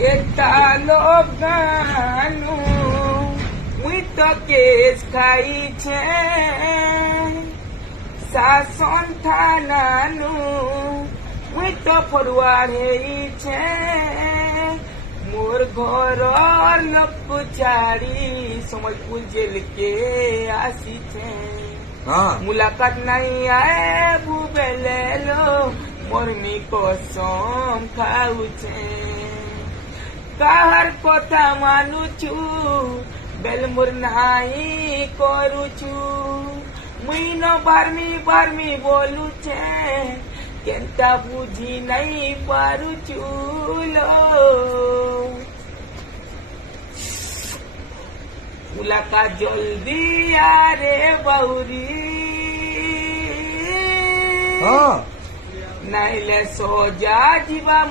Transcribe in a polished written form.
Eta loganu muito case ખાઈ છે શાસન થાનાનું muito ફરવાડે છે મોર ઘર લોક ચારી સમયપુર જેલ કે આસી છે મુલાકાત નહીં આए ભૂબેલેલો મોરની કસમ ખાવું છે કાહર કોથા માનું છું બેલમુર નાઈ કરું છું મહિનો બારમી બોલું છે કેંતા બુજી નહીં પારું છું લો મુલાકાત જલ્દી આરે બહુરી નહીં લે સોજા જીવા